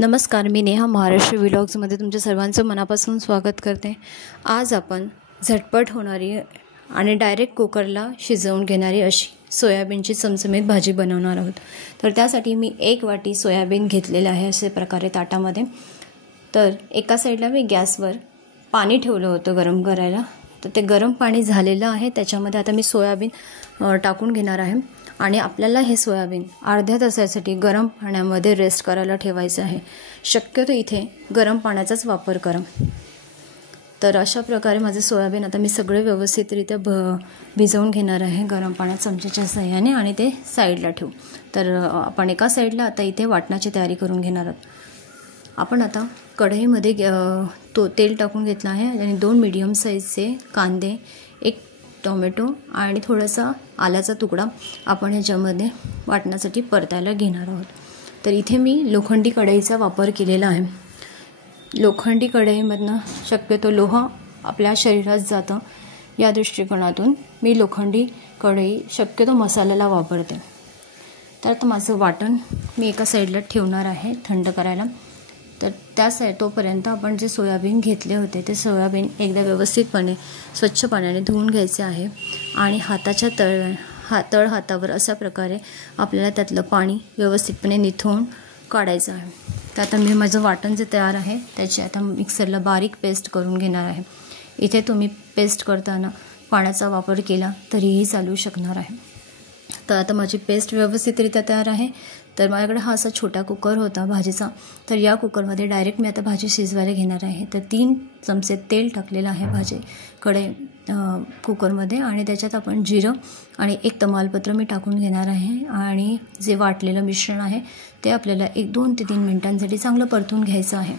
नमस्कार, मी नेहा महाराष्ट्र व्लॉग्समध्ये तुमच्या सर्वांचं मनापासून स्वागत करते। आज आपण झटपट होणारी आणि डायरेक्ट कुकरला शिजवून घेणारी अशी सोयाबीनची चमचमीत भाजी बनवणार आहोत। तर त्यासाठी मी 1 वाटी सोयाबीन घेतलेले आहे असे प्रकारे ताटामध्ये। तर एका साईडला मी गॅसवर पाणी ठेवलं होतं गरम करायला। तर ते गरम पाणी झालेलं आहे, त्याच्यामध्ये आता मी सोयाबीन टाकून घेणार आहे आणि आपल्याला हे सोयाबीन अर्ध्या तासासाठी गरम पाण्यामध्ये रेस्ट करायला ठेवायचं आहे। शक्यतो इथे गरम पाण्याचाच वापर करा। तर अशा प्रकारे माझे सोयाबीन आता मी सगळे व्यवस्थितरित्या भिजवून घेणार आहे गरम पाण्यात चमच्याच्या सहाय्याने आणि ते साईडला ठेवू। तर आपण एका साईडला आता इथे वाटणाची तयारी करून घेणार आहोत। आपण आता कढईमध्ये तेल टाकून घेतलं आहे आणि 2 मीडियम साईजचे कांदे, 1 टोमॅटो आणि थोडासा आल्याचा तुकडा आपण ह्याच्यामध्ये वाटण्यासाठी परतायला घेणार आहोत। तर इथे मी लोखंडी कढईचा वापर केलेला आहे। लोखंडी कढईमधनं शक्यतो लोह आपल्या शरीरात जातं, या दृष्टिकोनातून मी लोखंडी कढई शक्यतो मसाल्याला वापरते। तर आता माझं वाटण मी एका साईडला ठेवणार आहे थंड करायला। तर तोपर्यंत आपण जे सोयाबीन घेतले होते ते सोयाबीन एकदा व्यवस्थितपणे स्वच्छ पाण्याने धुवून घ्यायचे आहे आणि हाताच्या तळ हातावर अशा प्रकारे आपल्याला त्यातलं पाणी व्यवस्थितपणे निथळून काढायचं आहे। तर आता मी माझं वाटण जे तयार आहे त्याची आता मिक्सरला बारीक पेस्ट करून घेणार आहे। इथे तुम्ही पेस्ट करताना पाण्याचा वापर केला तरीही चालू शकणार आहे। तर आता माझी पेस्ट व्यवस्थितरित्या तयार आहे। तर माझ्याकडे हा असा छोटा कुकर होता भाजीचा, तर या कुकरमध्ये डायरेक्ट मी आता भाजी शिजवायला घेणार आहे। तर 3 चमचे तेल टाकलेलं आहे कुकरमध्ये आणि त्याच्यात आपण जिरं आणि 1 तमालपत्र मी टाकून घेणार आहे आणि जे वाटलेलं मिश्रण आहे ते आपल्याला 2 ते 3 मिनिटांसाठी चांगलं परतून घ्यायचं आहे।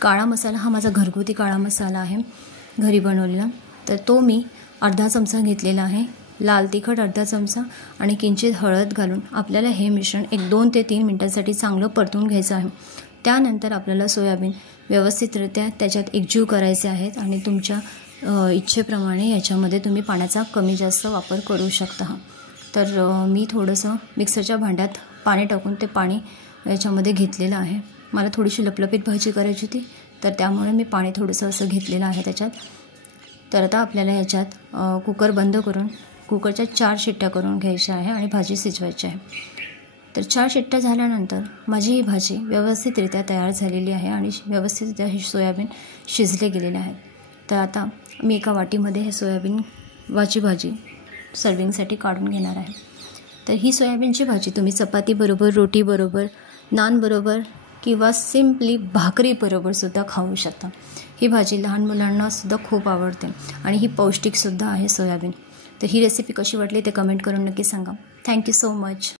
काळा मसाला हा माझा घरगुती काळा मसाला आहे, घरी बनवलेला। तर तो मी अर्धा चमचा घेतलेला आहे। लाल तिखट अर्धा चमचा आणि किंचित हळद घालून आपल्याला हे मिश्रण 2 ते 3 मिनिटांसाठी चांगलं परतून घ्यायचं आहे। त्यानंतर आपल्याला सोयाबीन व्यवस्थितरित्या त्याच्यात एकजीव करायचे आहेत आणि तुमच्या इच्छेप्रमाणे याच्यामध्ये तुम्ही पाण्याचा कमी जास्त वापर करू शकता। तर मी थोडंसं मिक्सरच्या भांड्यात पाणी टाकून ते पाणी याच्यामध्ये घेतलेलं आहे। मला थोडीशी लपलपीत भाजी करायची होती, तर त्यामुळे मी पाणी थोडंसं असं घेतलेलं आहे त्याच्यात। तर आता आपल्याला याच्यात कुकर बंद करून कुकरच्या 4 शिट्ट्या करून घ्यायच्या आहे आणि भाजी शिजवायची आहे। तर 4 शिट्ट्या झाल्यानंतर माझी ही भाजी व्यवस्थितरित्या तयार झालेली आहे आणि व्यवस्थितरित्या हे सोयाबीन शिजले गेलेले आहेत। तर आता मी एका वाटीमध्ये हे सोयाबीनची भाजी सर्विंगसाठी काढून घेणार आहे। तर ही सोयाबीनची भाजी तुम्ही चपातीबरोबर, रोटीबरोबर, नानबरोबर किंवा सिम्पली भाकरीबरोबरसुद्धा खाऊ शकता। ही भाजी लहान मुलांनासुद्धा खूप आवडते आणि ही पौष्टिकसुद्धा आहे सोयाबीन। तर ही रेसिपी कशी वाटली ते कमेंट करून नक्की सांगा। Thank you so much.